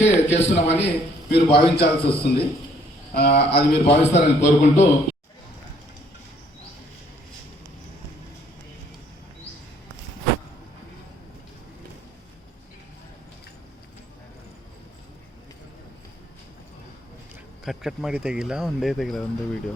నుంచే చేస్తున్నామని మీరు భావించాల్సి వస్తుంది. అది మీరు భావిస్తారని కోరుకుంటూ ಕಟ್ ಮಾಡಿ ತೆಗಿಲ್ಲ, ಒಂದೇ ತೆಗಿಲ್ಲ, ಒಂದೇ ವಿಡಿಯೋ.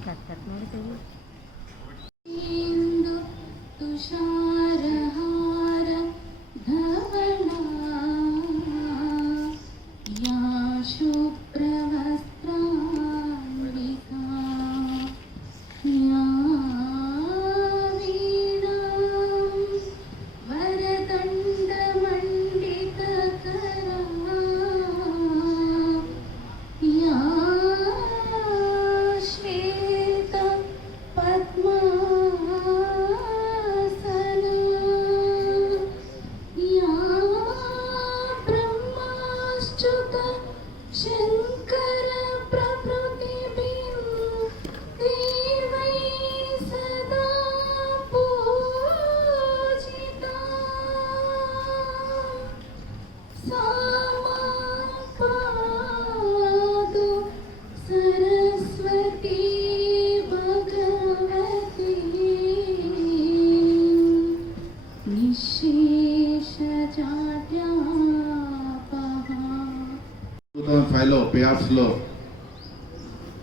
ఫైవ్లో పేఆఫ్స్లో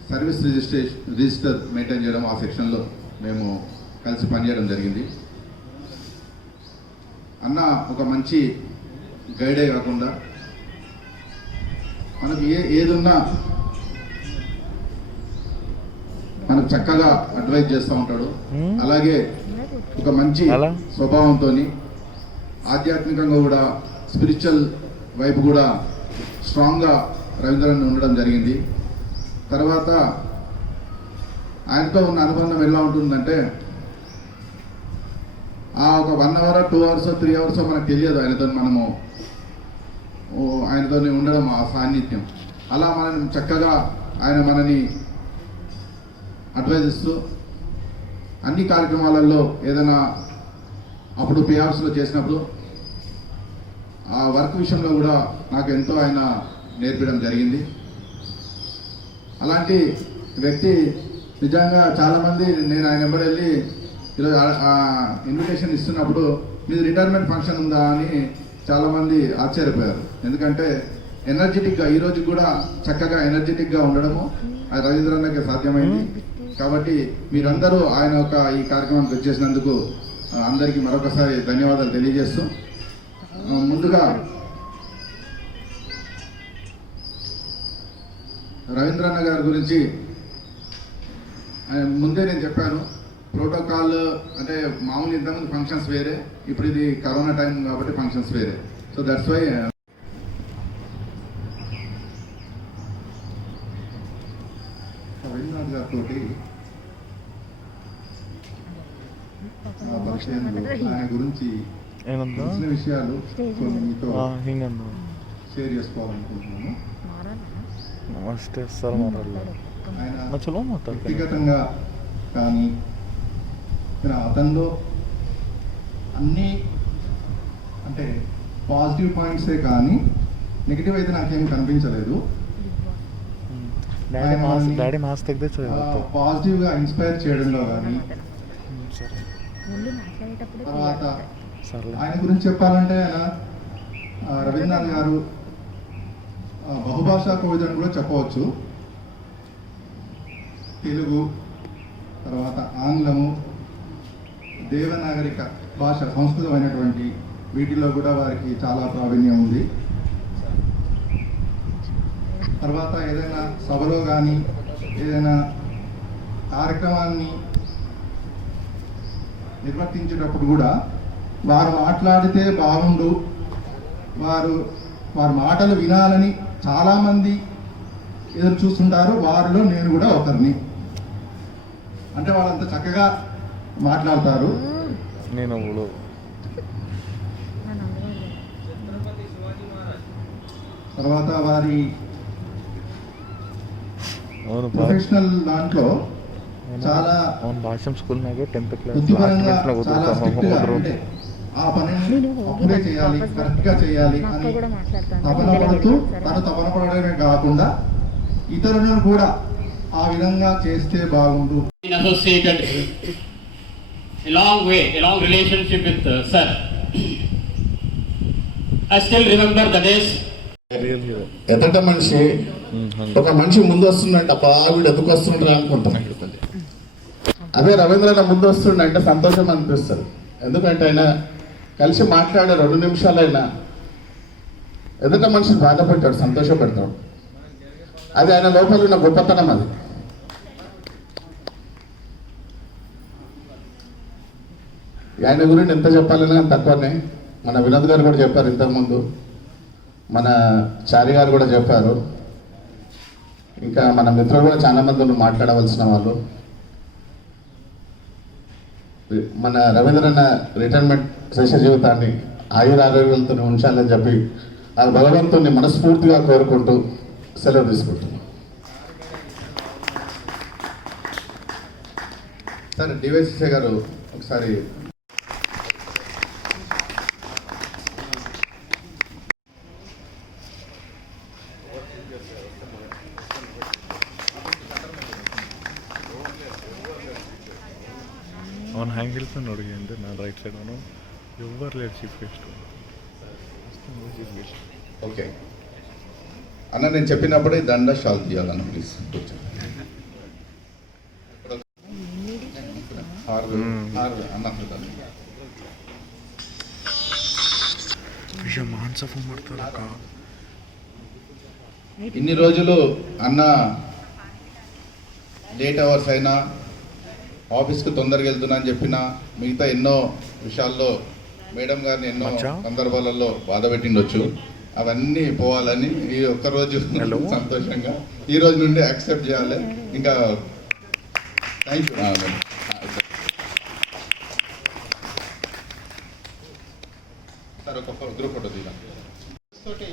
సర్వీస్ రిజిస్టర్ మెయింటైన్ చేయడం, ఆ సెక్షన్లో మేము కలిసి పనిచేయడం జరిగింది. అన్న ఒక మంచి గైడే కాకుండా మనకు ఏదున్నా మనకు చక్కగా అడ్వైజ్ చేస్తూ ఉంటాడు. అలాగే ఒక మంచి స్వభావంతో ఆధ్యాత్మికంగా కూడా స్పిరిచువల్ వైపు కూడా స్ట్రాంగ్గా రవీంద్రన్ ఉండడం జరిగింది. తర్వాత ఆయనతో ఉన్న అనుబంధం ఎలా ఉంటుందంటే ఒక 1 hour 2 hours 3 hours మనకు తెలియదు ఆయనతో ఆయనతో ఉండడం, ఆ సాన్నిధ్యం. అలా మనని చక్కగా ఆయన మనని అడ్వైజ్ ఇస్తూ అన్ని కార్యక్రమాలలో ఏదైనా అప్పుడు పేఆఫ్స్లో చేసినప్పుడు ఆ వర్క్ విషయంలో కూడా నాకు ఎంతో ఆయన నేర్పడం జరిగింది. అలాంటి వ్యక్తి నిజంగా చాలామంది, నేను ఆయన వెంబడి వెళ్ళి ఈరోజు ఇన్విటేషన్ ఇస్తున్నప్పుడు మీది రిటైర్మెంట్ ఫంక్షన్ ఉందా అని చాలామంది ఆశ్చర్యపోయారు. ఎందుకంటే ఎనర్జెటిక్గా ఈరోజు కూడా చక్కగా ఎనర్జెటిక్గా ఉండడము అది రవీంద్రన్నకి సాధ్యమైంది. కాబట్టి మీరందరూ ఆయన ఈ కార్యక్రమానికి వచ్చేసినందుకు అందరికీ మరొకసారి ధన్యవాదాలు తెలియజేస్తూ, ముందుగా రవీంద్రన్న గారి గురించి ముందే నేను చెప్పాను. ప్రోటోకాల్ అంటే మామూలు ఇంతకుముందు ఫంక్షన్స్ వేరే, ఇప్పుడు ఇది కరోనా టైం కాబట్టి ఫంక్షన్స్ వేరే. సో దట్స్ వై రవీంద్రనాథ్ గారితో ఆయన గురించి తెలిసిన విషయాలు కొన్ని మీతో షేర్ చేసుకోవాలనుకుంటున్నాను. ఆయన వ్యక్తిగతంగా కానీ అతనిలో అన్నీ అంటే పాజిటివ్ పాయింట్సే కానీ నెగిటివ్ అయితే నాకేం కనిపించలేదు. పాజిటివ్గా ఇన్స్పైర్ చేయడంలో కానీ, తర్వాత ఆయన గురించి చెప్పాలంటే ఆయన రవీంద్రనాథ్ గారు బహుభాషా కోవిదని కూడా చెప్పవచ్చు. తెలుగు, తర్వాత ఆంగ్లము, దేవనాగరిక భాష, సంస్కృతమైనటువంటి వీటిలో కూడా వారికి చాలా ప్రావీణ్యం ఉంది. తర్వాత ఏదైనా సభలో కానీ ఏదైనా కార్యక్రమాన్ని నిర్వర్తించేటప్పుడు కూడా వారు మాట్లాడితే బాగుండు, వారి మాటలు వినాలని చాలామంది ఎదురు చూస్తుంటారు. వారిలో నేను కూడా ఒకరిని. అంటే వాళ్ళంత చక్కగా మాట్లాడతారు. తర్వాత వారి ప్రొఫెషనల్ దాంట్లో చాలా బుద్ధిపరంగా చాలా స్ట్రిక్ట్గా, అంటే ఆ పనిని అప్పుడే చేయాలి, కరెక్ట్గా చేయాలి అని తపన పడుతూ తను తపన పడడమే కాకుండా ఇతరులను కూడా ఆ విధంగా చేస్తే బాగుండు. Associated a long way, a long relationship with sir. I still remember the days. Real hero. ఎదట మనిషి ఒక మనిషి ముందు వస్తుందంటే అబ్బా వీడు ఎందుకు వస్తుండ్రా అనుకుంటాం. అదే రవీంద్రనాథ్ ముందు వస్తుండే అంటే సంతోషం అనిపిస్తుంది. ఎందుకంటే ఆయన కలిసి మాట్లాడే 2 నిమిషాలైనా ఎదట మనిషిని బాధపెట్టాడు, సంతోషపెడతాడు. అది ఆయన లోపల ఉన్న గొప్పతనం. అది ఆయన గురించి ఎంత చెప్పాలని కానీ తక్కువనే. మన వినోద్ గారు కూడా చెప్పారు ఇంతకుముందు, మన చారి గారు కూడా చెప్పారు, ఇంకా మన మిత్రులు కూడా చాలా మంది మాట్లాడవలసిన వాళ్ళు. మన రవీంద్రన్న రిటైర్మెంట్ శేష జీవితాన్ని ఆయురారోగ్యాలతో ఉంచాలని చెప్పి ఆ భగవంతుని మనస్ఫూర్తిగా కోరుకుంటూ సెలవు తీసుకుంటున్నాం. సార్ డివైసీ గారు ఒకసారి ಅವನು ಹ್ಯಾಂಗೆ ಹೇಳ್ತಾನೆ ನೋಡಿ ಅಂದರೆ ನಾನು ರೈಟ್ ಸೈಡ್ ಅವನು ever late chief guest chief guest. Okay అన్న, నేను చెప్పినప్పుడే దండ షాల్ తీయాలన్న, ప్లీజ్ కూర్చోండి. అన్న ಮಾನ್ಸಫ್ ಮಾಡ್ತಾರಕ್ಕ. ఇన్ని రోజులు అన్న లేట్ అవర్స్ అయినా ఆఫీస్కి తొందరగా వెళ్తున్నా అని చెప్పిన మిగతా ఎన్నో విషయాల్లో మేడం గారిని ఎన్నో సందర్భాలలో బాధ పెట్టిండొచ్చు. అవన్నీ పోవాలని ఈ ఒక్కరోజు సంతోషంగా ఈ రోజు నుండి యాక్సెప్ట్ చేయాలి. ఇంకా థ్యాంక్ యూ. సార్ ఒక గ్రూప్ ఫోటో తీద్దాం. తోటి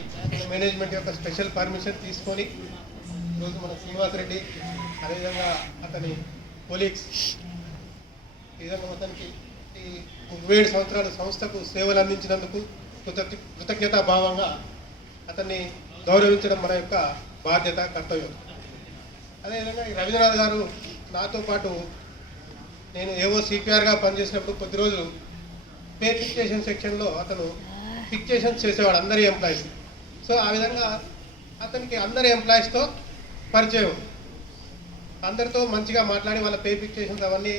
మేనేజ్మెంట్ యొక్క స్పెషల్ పర్మిషన్ తీసుకొని ఈరోజు మన శ్రీనివాస్ రెడ్డి అదేవిధంగా అతని కొలీగ్స్ ఈ విధంగా అతనికి ఈ 37 సంవత్సరాల సంస్థకు సేవలు అందించినందుకు కృతజ్ఞతా భావంగా అతన్ని గౌరవించడం మన యొక్క బాధ్యత, కర్తవ్యం. అదేవిధంగా ఈ రవీంద్రనాథ్ గారు నాతో పాటు నేను ఏవో సిపిఆర్గా పనిచేసినప్పుడు కొద్ది రోజులు పే ఫిక్సేషన్ సెక్షన్లో అతను ఫిక్సేషన్ చేసేవాడు అందరి ఎంప్లాయీస్. సో ఆ విధంగా అతనికి అందరి ఎంప్లాయీస్తో పరిచయం, అందరితో మంచిగా మాట్లాడి వాళ్ళ పే ఫిక్సేషన్స్ అవన్నీ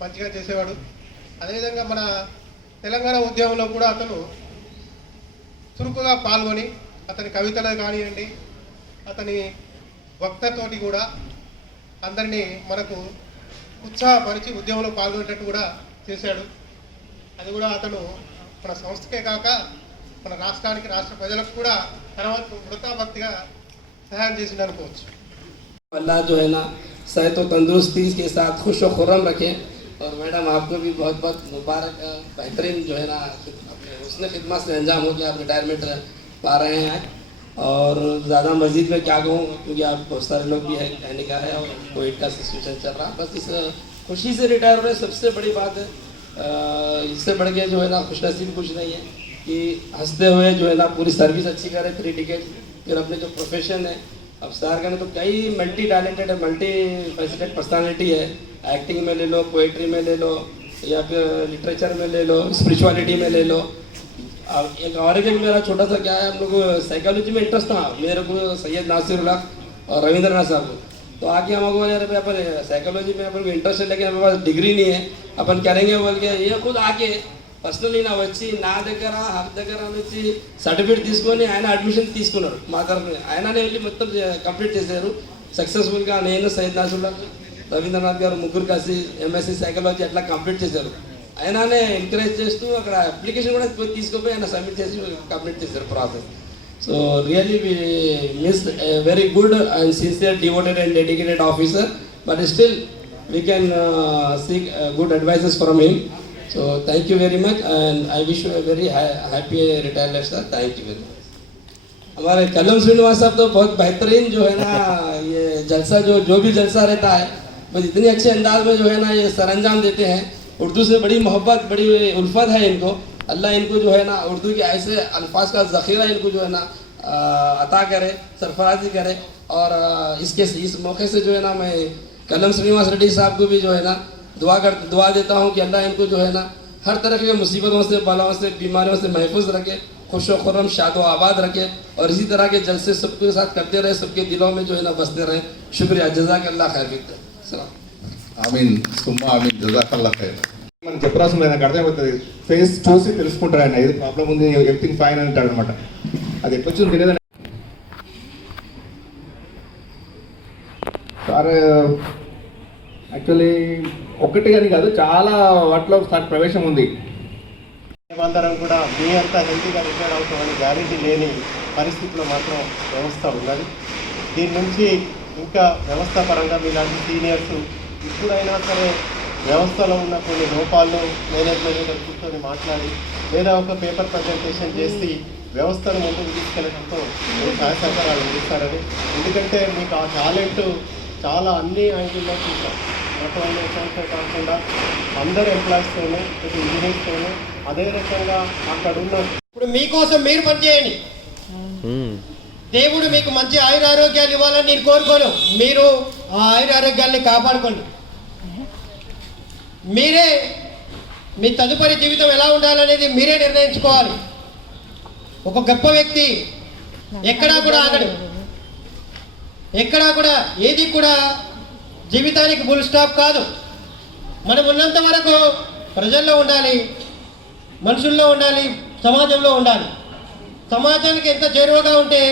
మంచిగా చేసేవాడు. అదేవిధంగా మన తెలంగాణ ఉద్యమంలో కూడా అతను చురుకుగా పాల్గొని అతని కవితలు కానివ్వండి, అతని వక్తతోటి కూడా అందరినీ మనకు ఉత్సాహపరిచి ఉద్యమంలో పాల్గొనేటట్టు కూడా చేశాడు. అది కూడా అతను మన సంస్థకే కాక మన రాష్ట్రానికి, రాష్ట్ర ప్రజలకు కూడా తర్వాత వృతాభక్తిగా సహాయం చేసిండు అనుకోవచ్చు. अल्लाह जो है ना सेहत व तंदुरुस्ती के साथ खुश व खुर्रम रखें। और मैडम आपको भी बहुत बहुत मुबारक, बेहतरीन जो है ना अपने उसने खिदमत से अंजाम हो के आप रिटायरमेंट पा रहे हैं। और ज़्यादा मस्जिद में क्या कहूँ, क्योंकि आप बहुत सारे लोग भी है कहने का है और कोविड का सिचुएशन चल रहा है। बस इस खुशी से रिटायर हो रहे सबसे बड़ी बात है। इससे बढ़ के जो है ना खुशनसीब कुछ नहीं है कि हंसते हुए जो है ना पूरी सर्विस अच्छी करे, 3 टिकट, फिर अपने जो प्रोफेशन है। अब सर का तो कई मल्टी टैलेंटेड है, मल्टी फैसेटेड पर्सनालिटी है। एक्टिंग में ले लो, पोएट्री में ले लो, या फिर लिटरेचर में ले लो, स्पिरिचुअलिटी में ले लो। अब एक और एक मेरा छोटा सा क्या है, हम लोग को साइकोलॉजी में इंटरेस्ट था मेरे को, सैयद नासिरुल्लाह और रविंद्रनाथ साहब को। तो आके हम लोग यार अपन साइकोलॉजी में अपन को इंटरेस्ट है, लेकिन हमारे पास डिग्री नहीं है, अपन करेंगे बोल के ये खुद आके పర్సనలీ నా వచ్చి నా దగ్గర హక్ దగ్గర నుంచి సర్టిఫికేట్ తీసుకొని ఆయన అడ్మిషన్ తీసుకున్నారు మా తరఫున. ఆయననే వెళ్ళి మొత్తం కంప్లీట్ చేశారు సక్సెస్ఫుల్గా. నేను సయ్యద్ నాసిరుల్లా, రవీంద్రనాథ్ గారు ముగ్గురు కలిసి ఎంఎస్సీ సైకాలజీ అట్లా కంప్లీట్ చేశారు. ఆయననే ఎంకరేజ్ చేస్తూ అక్కడ అప్లికేషన్ కూడా తీసుకుపోయి ఆయన సబ్మిట్ చేసి కంప్లీట్ చేశారు process. So really we miss very good and sincere, devoted and dedicated officer. But still we can seek good advises from him. So thank you very much and I wish you a very happy retirement sir. Thank you very much. हमारे कलम श्रीनिवास साहब तो बहुत बेहतरीन जो है ना ये जलसा जो भी जलसा रहता है बस इतने अच्छे अंदाज में जो है ना ये सरंजाम देते हैं। उर्दू से बड़ी मोहब्बत, बड़ी उल्फत है इनको, अल्लाह इनको जो है ना उर्दू के ऐसे अल्फाज का ज़ख़ीरा इनको जो है ना अता करे, सरफराजी करे। और इस मौके से जो है ना मैं कलम श्रीनिवास रेड्डी साहब को भी जो है ना दुआ देता हूँ कि अल्लाह इनको जो है ना हर तरह की मुसीबतों से, बलाओं से, बीमारियों से महफूज रखे, खुश व खुर्रम शाद व आबाद रखे और इसी तरह के जलसे सबके साथ करते रहे, सबके दिलों में जो है ना बसते रहे। शुक्रिया, जज़ाकल्लाह खैर। सलाम। ఆమీన్ సుమ్మా ఆమీన్ జజాకల్లా ఖైర్. మనం చెప్పరాల్సింది ఆయనకు అర్థమవుతుంది. ఫేస్ చూసి తెలుసుకుంటారు ఆయన ఏది ప్రాబ్లం ఉంది, ఎవ్రీథింగ్ ఫైన్ అని అంటాడు అనమాట. అది ఎట్లా వచ్చింది తెలియదు సార్. యాక్చువల్లీ ఒక్కటి కానీ కాదు, చాలా వాటిలో సార్ ప్రవేశం ఉంది. మేమందరం కూడా మీ అంతా హెల్తీగా రిటైర్ అవుతామని గ్యారెంటీ లేని పరిస్థితిలో మాత్రం వ్యవస్థ ఉన్నది. దీని నుంచి ఇంకా వ్యవస్థ పరంగా మీలాంటి సీనియర్స్ ఇప్పుడైనా సరే వ్యవస్థలో ఉన్న కొన్ని లోపాలను మేనేజ్మెంట్ దగ్గర కూర్చొని మాట్లాడి లేదా ఒక పేపర్ ప్రజెంటేషన్ చేసి వ్యవస్థను ముందుకు తీసుకెళ్ళడంతో మీరు సహాయ సహకారాలు అందిస్తారని. ఎందుకంటే మీకు ఆ టాలెంట్ చాలా అన్ని యాంగిల్లో చూసాం. మొత్తం విషయాలతో కాకుండా అందరు ఎంప్లాయీస్తోనూ, ప్రతి ఇంజనీర్స్తోనూ అదే రకంగా అక్కడ ఉన్న ఇప్పుడు మీకోసం మీరు పనిచేయండి. దేవుడు మీకు మంచి ఆయురారోగ్యాలు ఇవ్వాలని నేను కోరుకోను. మీరు ఆ ఆయురారోగ్యాల్ని కాపాడుకోండి. మీరే మీ తదుపరి జీవితం ఎలా ఉండాలనేది మీరే నిర్ణయించుకోవాలి. ఒక గొప్ప వ్యక్తి ఎక్కడా కూడా ఆగడు, ఎక్కడా కూడా ఏది కూడా జీవితానికి ఫుల్ స్టాప్ కాదు. మనం ఉన్నంత వరకు ప్రజల్లో ఉండాలి, మనుషుల్లో ఉండాలి, సమాజంలో ఉండాలి. సమాజానికి ఎంత చేరువగా ఉంటే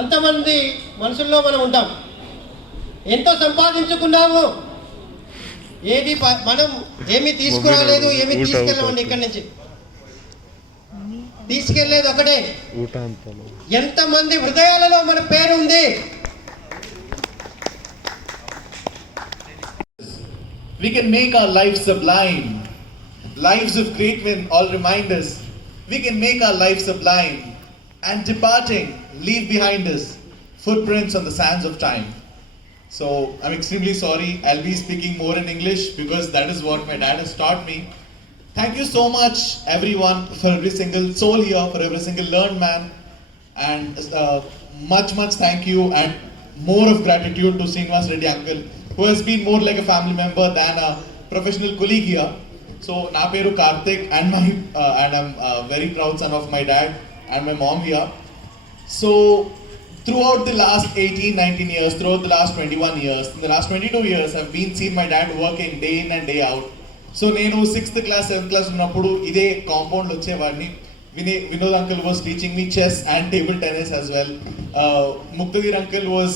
అంతమంది మనుషుల్లో మనం ఉంటాం. ఎంతో సంపాదించుకున్నాము, ఏది మనం ఏమి తీసుకురాలేదు, ఏమి తీసుకెళ్ళమండి. ఇక్కడి నుంచి తీసుకెళ్లేది ఒకటే, ఎంతమంది హృదయాలలో మన పేరు ఉంది. We can make our lives sublime. Lives of great men all remind us. We can make our lives sublime, and departing, leave behind us footprints on the sands of time. So I'm extremely sorry. I'll be speaking more in English because that is what my dad has taught me. Thank you so much, everyone, for every single soul here, for every single learned man, and much thank you and more of gratitude to Srinivas Reddy uncle, who has been more like a family member than a professional colleague here. So na peru Karthik and I'm a very proud son of my dad and my mom here. So throughout the last 18-19 years, throughout the last 21 years, in the last 22 years, I've been seeing my dad working day in and day out. So నేను 6th class, 7th class ఉన్నప్పుడు ఇదే కాంపౌండ్లో వచ్చేవాడిని. Vinod uncle was teaching me chess and table tennis as well. Muktadir uncle was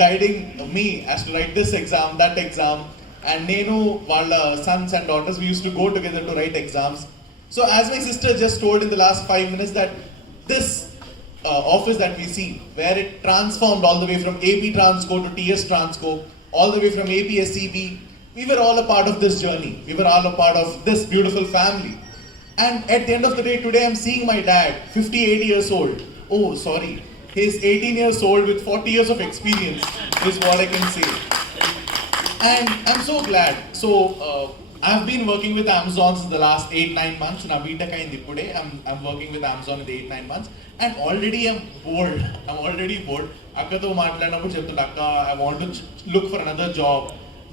guiding me as to write this exam, that exam. And నేను వాళ్ళ sons and daughters, we used to go together to write exams. So as my sister just told in the last 5 minutes that this office that we see, where it transformed all the way from AP Transco to TS Transco, all the way from APSCB, we were all a part of this journey. We were all a part of this beautiful family. And at the end of the day, today I'm seeing my dad, 58 years old. Oh, sorry. He's 18 years old with 40 years of experience, is what I can say. And I'm so glad. So, I've been working with Amazon in the last 8-9 months. Na BTech ayindi ippude. I'm working with Amazon in the 8-9 months. And already I'm bored. I'm already bored. Akkatho maatladinappudu cheptunna akka, I want to look for another job.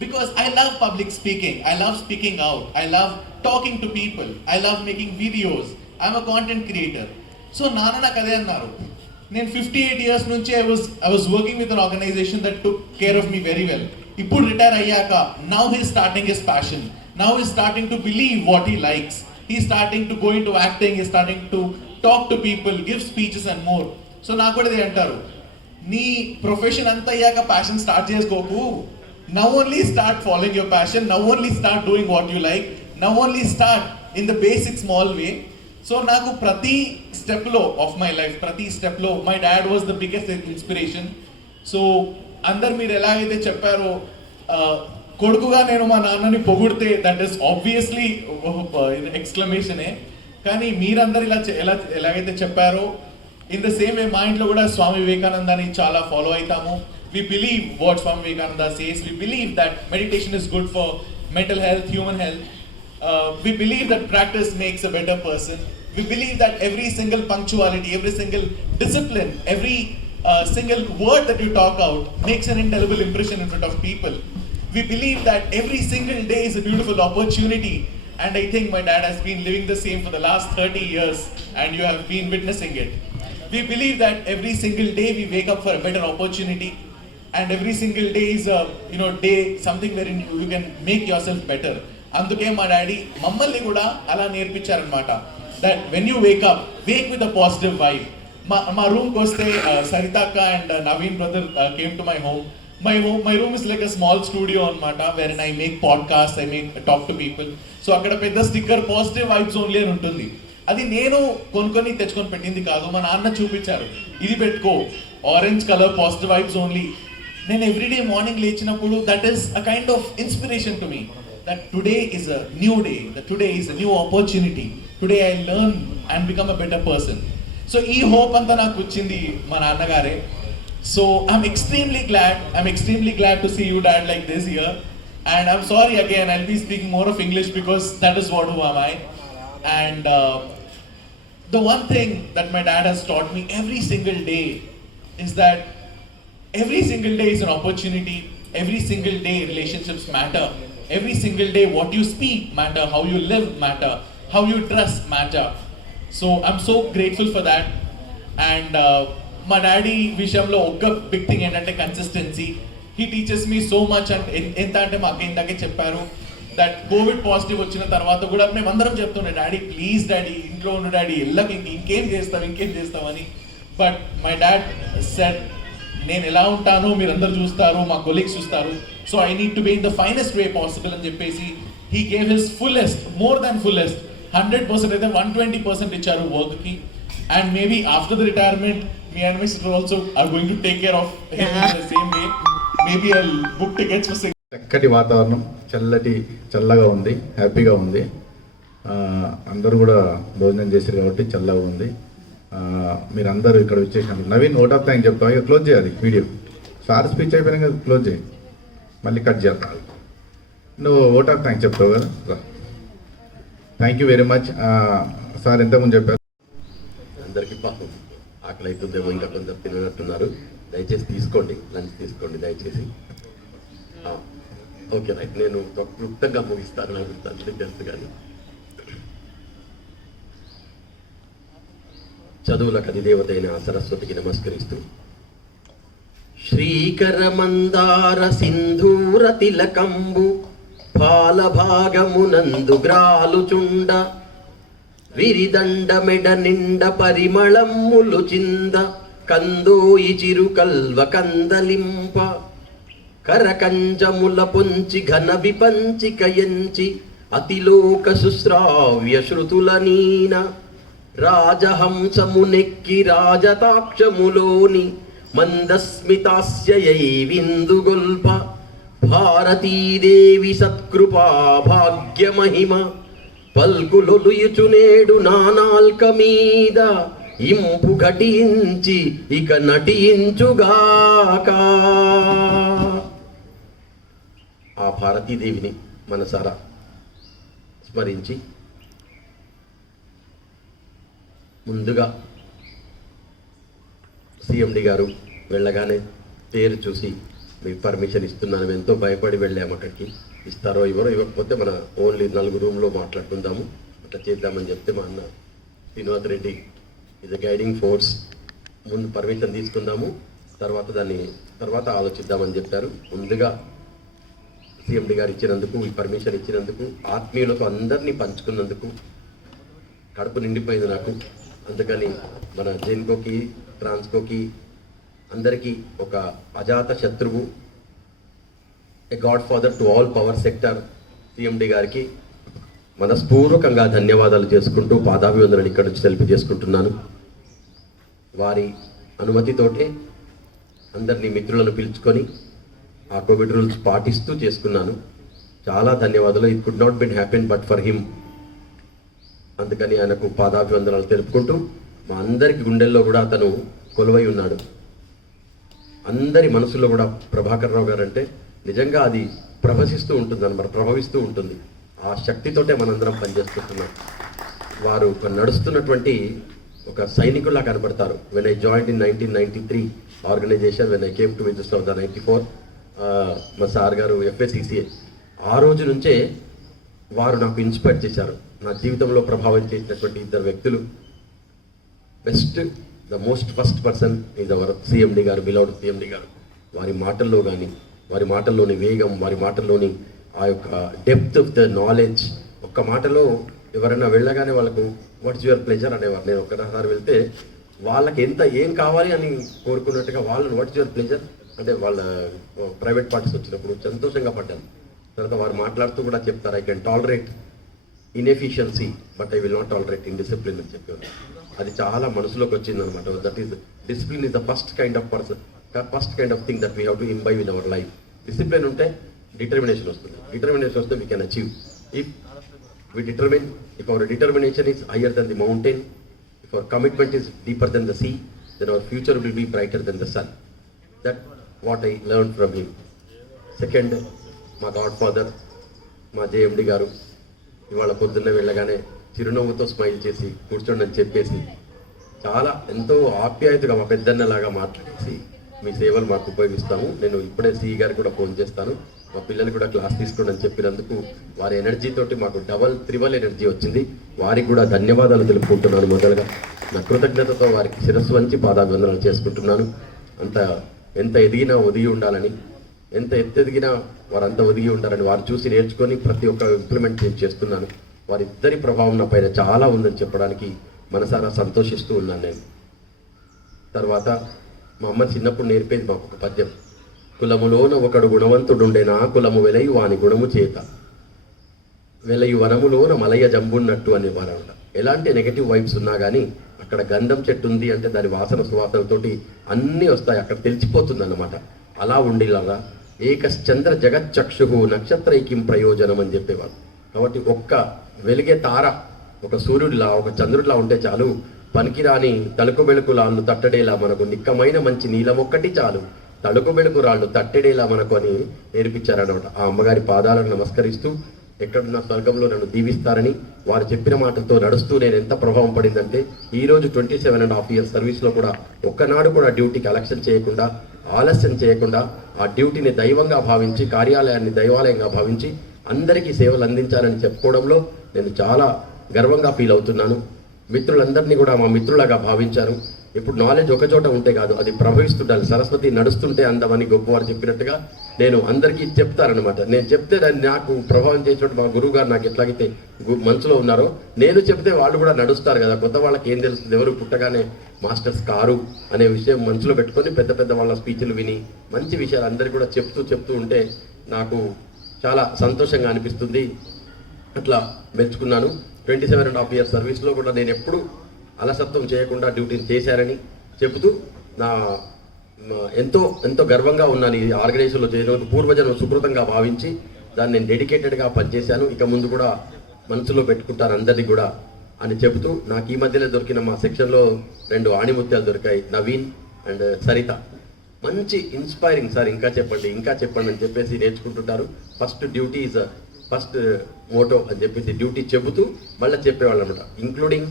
Because I love public speaking. I love speaking out. I love talking to people. I love making videos. I'm a content creator. So Nana నాకు అదే అన్నారు. నేను 58 years నుంచి I was working with an organization that took care of me very well. ఇప్పుడు retire అయ్యాక now he's starting his passion. Now he's starting to believe what he likes. He's starting to go into acting. He's starting to talk to people, give speeches and more. So నాకు కూడా అదే అంటారు, నీ profession అంతా అయ్యాక passion start చేసుకోకు. Now only start following your passion. Now only start doing what you like. Now only start in the basic small way. So నాకు ప్రతి స్టెప్లో ఆఫ్ మై లైఫ్, ప్రతి స్టెప్లో my dad was the biggest inspiration. So అందరు మీరు ఎలాగైతే చెప్పారో, కొడుకుగా నేను మా నాన్నని పొగిడితే దట్ ఈస్ ఆబ్వియస్లీ ఎక్స్క్లమేషనే. కానీ మీరందరు ఎలాగైతే చెప్పారో, ఇన్ ద సేమ్ వే మా ఇంట్లో కూడా స్వామి వివేకానందాన్ని చాలా ఫాలో అవుతాము. We believe what Swami Vivekananda says. We believe that meditation is good for mental health, human health. We believe that practice makes a better person. We believe that every single punctuality, every single discipline, every single word that you talk out makes an indelible impression in front of people. We believe that every single day is a beautiful opportunity, and I think my dad has been living the same for the last 30 years, and you have been witnessing it. We believe that every single day we wake up for a better opportunity, and every single day is a day something wherein you can make yourself better. అందుకే మా daddy మమ్మల్ని కూడా అలా నేర్పించారనమాట, that when you wake up wake with a positive vibe. మా రూమ్కి వస్తే సరిత అక్క and Naveen brother came to my home. My room is like a small studio anamata, wherein I make podcasts, I talk to people. So akkada pedda sticker positive vibes only అని ఉంటుంది. అది నేను కొనుక్కొని తెచ్చుకొని పెట్టింది కాదు, మా నాన్న చూపించారు, ఇది పెట్టుకో orange colour positive vibes only. నేను ఎవ్రీడే మార్నింగ్ లేచినప్పుడు that is a kind of inspiration to me, that today is a new day, that today is a new opportunity, today I learn and become a better person. So ఈ hope అంతా నాకు వచ్చింది మా నాన్నగారే. So I'm extremely glad to see you dad like this here, and I'm sorry again, I'll be speaking more of English because that is who am I. And the one thing that my dad has taught me every single day is that every single day is an opportunity, every single day relationships matter, every single day what you speak matter, how you live matter, how you dress matter. So I'm so grateful for that. And మా daddy విషయంలో ఒక్క big thing ఏంటంటే consistency. He teachers me so much. And ఎంత అంటే మాకు ఇందాకే చెప్పారు that Covid positive వచ్చిన తర్వాత కూడా మేము అందరం చెప్తుండే, డాడీ ప్లీజ్ డాడీ ఇంట్లో ఉండు డాడీ, ఇంకేం చేస్తావు అని. బట్ మై డాడ్ సెడ్, నేను ఎలా ఉంటానో మీరు అందరు చూస్తారు, మా కొలీగ్స్ చూస్తారు, so I need to be in the finest way possible అని చెప్పేసి he gave his fullest, more than fullest, 100% అయితే 120% ఇచ్చారు వర్క్కి. And maybe after the retirement, me and my sister also are going to take care of him in the same way. Maybe I'll book tickets for singing. చక్కటి వాతావరణం, చల్లగా ఉంది, హ్యాపీగా ఉంది. అందరూ కూడా భోజనం చేశారు కాబట్టి చల్లగా ఉంది. మీరు అందరూ ఇక్కడ వచ్చేసినప్పుడు నవీన్ ఓట్ ఆఫ్ థ్యాంక్ చెప్తావు, ఇక క్లోజ్ చేయాలి వీడియో. సార్ స్పీచ్ అయిపోయినా క్లోజ్ చేయి, మళ్ళీ కట్ చేస్తాను. నువ్వు ఓట్ ఆఫ్ థ్యాంక్ చెప్తావు కదా. Thank you very much. Sir ఇంతకుముందు చెప్పారు, అందరికీ పాపం ఆకలి అవుతుందేమో, ఇంకా కొంచెం తినట్టున్నారు, దయచేసి తీసుకోండి, లంచ్ తీసుకోండి దయచేసి. ఓకే రైట్, నేను క్లుప్తంగా ముగిస్తాను, నాకు అందరికీ తెలుసు. కానీ చదువులకు అధిదేవత అయిన సరస్వతికి నమస్కరిస్తూ, శ్రీకర మందార సింధూర తిలకంబు పాలభాగమునందు గ్రాలుచుండ, విరిదండ మెడ నిండ పరిమళమ్ములు చింద, కందోయి చిరు కల్వ కందలింప, కరకంజముల పొంచి ఘన విపంచికయంచి, అతిలోక సుశ్రావ్య శృతుల నీన, రాజహంసమునెక్కి రాజతాక్షములోని మందస్మితాస్యయై విందుగొల్ప, భారతీదేవి సత్కృపా భాగ్యమహిమ, పల్కులొలుయుచునేడు నానాల్క మీద, ఇంపు ఘటించి ఇక నటించుగాక. ఆ భారతీదేవిని మనసారా స్మరించి ముందుగా సిఎండి గారు వెళ్ళగానే పేరు చూసి మీకు పర్మిషన్ ఇస్తున్నాను, ఎంతో భయపడి వెళ్ళాము అక్కడికి. ఇస్తారో ఇవ్వరో, ఇవ్వకపోతే మన ఓన్లీ 4 రూమ్లో మాట్లాడుకుందాము, అట్లా చేద్దామని చెప్తే మా అన్న శ్రీనివాస్ రెడ్డి ఇది గైడింగ్ ఫోర్స్, ముందు పర్మిషన్ తీసుకుందాము, తర్వాత ఆలోచిద్దామని చెప్పారు. ముందుగా సిఎండి గారు ఇచ్చినందుకు, ఈ పర్మిషన్ ఇచ్చినందుకు, ఆత్మీయులతో అందరినీ పంచుకున్నందుకు కడుపు నిండిపోయింది నాకు. అందుకని మన జెన్కోకి, ట్రాన్స్కోకి అందరికీ ఒక అజాత శత్రువు, a godfather to all power sector CMD గారికి మనస్పూర్వకంగా ధన్యవాదాలు చేసుకుంటూ పాదాభివందనలు ఇక్కడ నుంచి తెలియజేసుకుంటున్నాను. వారి అనుమతితోటే అందరినీ మిత్రులను పిలుచుకొని ఆ కోవిడ్ రూల్స్ పాటిస్తూ చేసుకున్నాను. చాలా ధన్యవాదాలు. It could not been happen but for him. అందుకని ఆయనకు పాదాభివందనాలు తెలుపుకుంటూ, మా అందరికి గుండెల్లో కూడా అతను కొలువై ఉన్నాడు. అందరి మనసులో కూడా ప్రభాకర్ రావు గారు అంటే నిజంగా అది ప్రభవిస్తూ ఉంటుంది. ఆ శక్తితోటే మనందరం పనిచేస్తున్నాం. వారు నడుస్తున్నటువంటి ఒక సైనికుల్లా కనబడతారు. When I join in 1993 organisation, when I came to with 94, మా సార్ గారు FACCA, ఆ రోజు నుంచే వారు నాకు ఇన్స్పైర్ చేశారు. నా జీవితంలో ప్రభావం చేసినటువంటి ఇద్దరు వ్యక్తులు, best the most first person is our CMD గారు, బిలౌడ్ CMD గారు. వారి మాటల్లో కానీ, వారి మాటల్లోని వేగం, వారి మాటల్లోని ఆ యొక్క డెప్త్ ఆఫ్ ద నాలెడ్జ్. ఒక్క మాటలో ఎవరైనా వెళ్ళగానే వాళ్ళకు వాట్స్ యువర్ ప్లెజర్ అనేవారు. నేను ఒక్కసారి వెళ్తే వాళ్ళకి ఏం కావాలి అని కోరుకున్నట్టుగా వాళ్ళని వాట్స్ యువర్ ప్లెజర్ అంటే వాళ్ళ ప్రైవేట్ పార్టీస్ వచ్చినప్పుడు సంతోషంగా పడ్డాను. తర్వాత వారు మాట్లాడుతూ కూడా చెప్తారు, I can tolerate inefficiency but I will not tolerate indiscipline అని చెప్పారు. అది చాలా మనసులోకి వచ్చిందనమాట. That is discipline is the first kind of thing that we have to imbibe in our life. Discipline ఉంటే డిటర్మినేషన్ వస్తుంది. డిటర్మినేషన్ వస్తే we can achieve. If we determine, if our determination is higher than the mountain, if our commitment is deeper than the sea, then our future will be brighter than the sun. That what I learned from him. Second, మా godfather, మా JMD గారు ఇవాళ పొద్దున్నే వెళ్ళగానే చిరునవ్వుతో smile చేసి కూర్చోండి అని చెప్పేసి చాలా ఎంతో ఆప్యాయతగా మా పెద్దన్నలాగా మాట్లాడేసి, మీ సేవలు మాకు ఉపయోగిస్తాము, నేను ఇప్పుడే CE గారికి కూడా ఫోన్ చేస్తాను, మా పిల్లలు కూడా క్లాస్ తీసుకోండి అని చెప్పినందుకు వారి ఎనర్జీ తోటి మాకు త్రిబుల్ ఎనర్జీ వచ్చింది. వారికి కూడా ధన్యవాదాలు తెలుపుకుంటున్నాను. మొదలుగా నా కృతజ్ఞతతో వారికి శిరస్సు వంచి పాదాభివందనాలు చేసుకుంటున్నాను. ఎంత ఎదిగినా ఒదిగి ఉండాలని, ఎంత ఎత్తెదిగినా వారంతా ఒదిగి ఉండాలని వారు చూసి నేర్చుకొని ప్రతి ఒక్క ఇంప్లిమెంట్ చేస్తున్నాను. వారిద్దరి ప్రభావం నా పైన చాలా ఉందని చెప్పడానికి మనసారా సంతోషిస్తూ ఉన్నాను నేను. తర్వాత మా అమ్మ చిన్నప్పుడు నేర్పేది మాకు ఒక పద్యం, కులములోన ఒకడు గుణవంతుడుండెనా కులము వెలయు వాని గుణము చేత, వెలయు వనములోన మలయ జంబున్నట్టు అనేవారంట. ఎలాంటి నెగటివ్ వైబ్స్ ఉన్నా కానీ అక్కడ గంధం చెట్టు ఉంది అంటే దాని వాసన సువాసనతోటి అన్నీ వస్తాయి, అక్కడ తెలిసిపోతుంది అన్నమాట. అలా ఉండిలాగా ఏకశ్చంద్ర జగచ్చక్షు నక్షత్రైకిం ప్రయోజనం అని చెప్పేవారు. కాబట్టి ఒక్క వెలిగే తార ఒక సూర్యుడిలా ఒక చంద్రుడిలా ఉంటే చాలు, పనికిరాని తలుకు బెలుకు రాళ్ళు తట్టడేలా మనకు నిక్కమైన మంచి నీలం ఒక్కటి చాలు, తలుకు బెలుకు రాళ్ళు తట్టడేలా మనకు అని నేర్పించారనమాట. ఆ అమ్మగారి పాదాలను నమస్కరిస్తూ ఎక్కడున్న స్వర్గంలో నన్ను దీవిస్తారని వారు చెప్పిన మాటలతో నడుస్తూ నేను ఎంత ప్రభావం పడిందంటే ఈరోజు 27.5 years సర్వీస్లో కూడా ఒక్కనాడు కూడా డ్యూటీకి అలక్ష్యం చేయకుండా, ఆలస్యం చేయకుండా ఆ డ్యూటీని దైవంగా భావించి, కార్యాలయాన్ని దైవాలయంగా భావించి అందరికీ సేవలు అందించాలని చెప్పుకోవడంలో నేను చాలా గర్వంగా ఫీల్ అవుతున్నాను. మిత్రులందరినీ కూడా మా మిత్రులాగా భావించారు. ఇప్పుడు నాలెడ్జ్ ఒక చోట ఉంటే కాదు, అది ప్రవహిస్తుండాలి. సరస్వతి నడుస్తుంటే అందమని గొప్పవారు చెప్పినట్టుగా నేను అందరికీ చెప్తారనమాట. నేను చెప్తే దాన్ని నాకు ప్రభావం చేసినట్టు మా గురువు గారు నాకు ఎట్లాగైతే మనసులో ఉన్నారో, నేను చెప్తే వాళ్ళు కూడా నడుస్తారు కదా. కొత్త వాళ్ళకి ఏం తెలుస్తుంది, ఎవరు పుట్టగానే మాస్టర్స్ కారు అనే విషయం మనసులో పెట్టుకొని పెద్ద వాళ్ళ స్పీచ్లు విని మంచి విషయాలు అందరికీ కూడా చెప్తూ ఉంటే నాకు చాలా సంతోషంగా అనిపిస్తుంది. అట్లా మెచ్చుకున్నాను. 27.5 years సర్వీస్లో కూడా నేను ఎప్పుడు అలసత్వం చేయకుండా డ్యూటీని చేశారని చెబుతూ నా ఎంతో గర్వంగా ఉన్నాను. ఈ ఆర్గనైజేషన్లో చేసిన పూర్వజన్మ సుకృతంగా భావించి దాన్ని నేను డెడికేటెడ్గా పనిచేశాను. ఇక ముందు కూడా మనసులో పెట్టుకుంటాను అందరినీ కూడా అని చెబుతూ, నాకు ఈ మధ్యలో దొరికిన మా సెక్షన్లో 2 ఆణిముత్యాలు దొరికాయి, నవీన్ అండ్ సరిత. మంచి ఇన్స్పైరింగ్ సార్, ఇంకా చెప్పండి అని చెప్పేసి నేర్చుకుంటుంటారు. ఫస్ట్ మోటో అని చెప్పేసి డ్యూటీ చెబుతూ మళ్ళీ చెప్పేవాళ్ళు అనమాట. ఇంక్లూడింగ్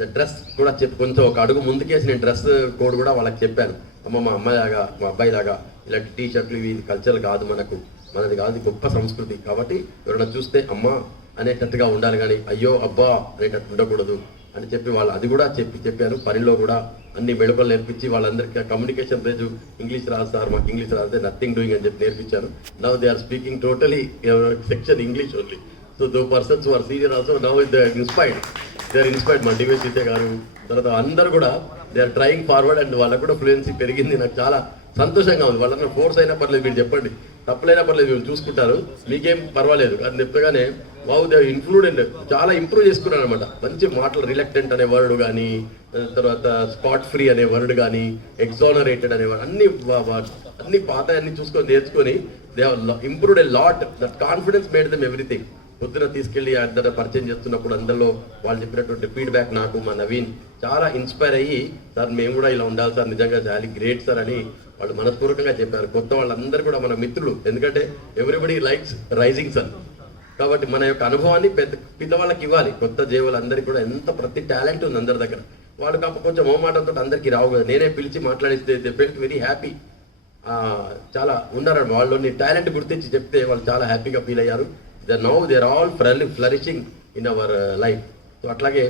ద డ్రెస్ కూడా కొంచెం ఒక అడుగు ముందుకేసి నేను డ్రెస్ కోడ్ కూడా వాళ్ళకి చెప్పాను. మా అమ్మాయిలాగా మా అబ్బాయిలాగా ఇలాంటి టీషర్ట్లు ఇవి కల్చర్ కాదు, మనది కాదు, గొప్ప సంస్కృతి. కాబట్టి ఎవరైనా చూస్తే అమ్మ అనేటట్టుగా ఉండాలి కానీ అయ్యో అబ్బా అనేటట్టు ఉండకూడదు అని చెప్పి వాళ్ళు అది కూడా చెప్పారు. పనిలో కూడా అన్ని మెళకువలు నేర్పించి వాళ్ళందరికీ కమ్యూనికేషన్ రేజు ఇంగ్లీష్ రాదు సార్, మాకు ఇంగ్లీష్ రాస్తే నథింగ్ డూయింగ్ అని చెప్పి నేర్పించారు. Now they are speaking totally section English only. So though persons are senior also now they are inspired. మా డివై సీతే గారు తర్వాత అందరూ కూడా they are trying forward and వాళ్ళకు కూడా ఫ్లూయెన్సీ పెరిగింది. నాకు చాలా సంతోషంగా ఉంది. వాళ్ళందరూ ఫోర్స్ అయినా పర్లేదు, మీరు చెప్పండి, తప్పులైనా పర్లేదు, మేము చూసుకుంటారు, మీకేం పర్వాలేదు అని చెప్పగానే వావ్ దే ఇన్ఫ్లూడెంట్ చాలా ఇంప్రూవ్ చేసుకున్నాను అనమాట. మంచి మాటలు, రిలక్టెంట్ అనే వర్డ్ కానీ, తర్వాత స్పాట్ ఫ్రీ అనే వర్డ్ కానీ, ఎగ్జానరేటెడ్ అనే వర్డ్ అన్ని పాత అన్ని చూసుకొని నేర్చుకొని they have improved a lot. That confidence made them everything. పొద్దున తీసుకెళ్ళి అందరూ పరిచయం చేస్తున్నప్పుడు అందరిలో వాళ్ళు చెప్పినటువంటి ఫీడ్బ్యాక్ నాకు మా నవీన్ చాలా ఇన్స్పైర్ అయ్యి, సార్ మేము కూడా ఇలా ఉండాలి సార్, నిజంగా చాలా గ్రేట్ సార్ అని వాళ్ళు మనస్పూర్వకంగా చెప్పారు. కొత్త వాళ్ళందరూ కూడా మన మిత్రులు, ఎందుకంటే ఎవ్రీబడి లైక్స్ రైజింగ్ సన్. కాబట్టి మన యొక్క అనుభవాన్ని పిల్లవాళ్ళకి ఇవ్వాలి. కొత్త జీవులందరికీ కూడా ఎంత ప్రతి టాలెంట్ ఉంది అందరి దగ్గర. వాడు కాకపోతే కొంచెం మొహమాటంతో అందరికీ రావు కదా, నేనే పిలిచి మాట్లాడిస్తే దే ఫెల్ట్ వెరీ హ్యాపీ. చాలా ఉన్నారు వాళ్ళని టాలెంట్ గుర్తించి చెప్తే వాళ్ళు చాలా హ్యాపీగా ఫీల్ అయ్యారు. They are all flourishing in our life. So అట్లాగే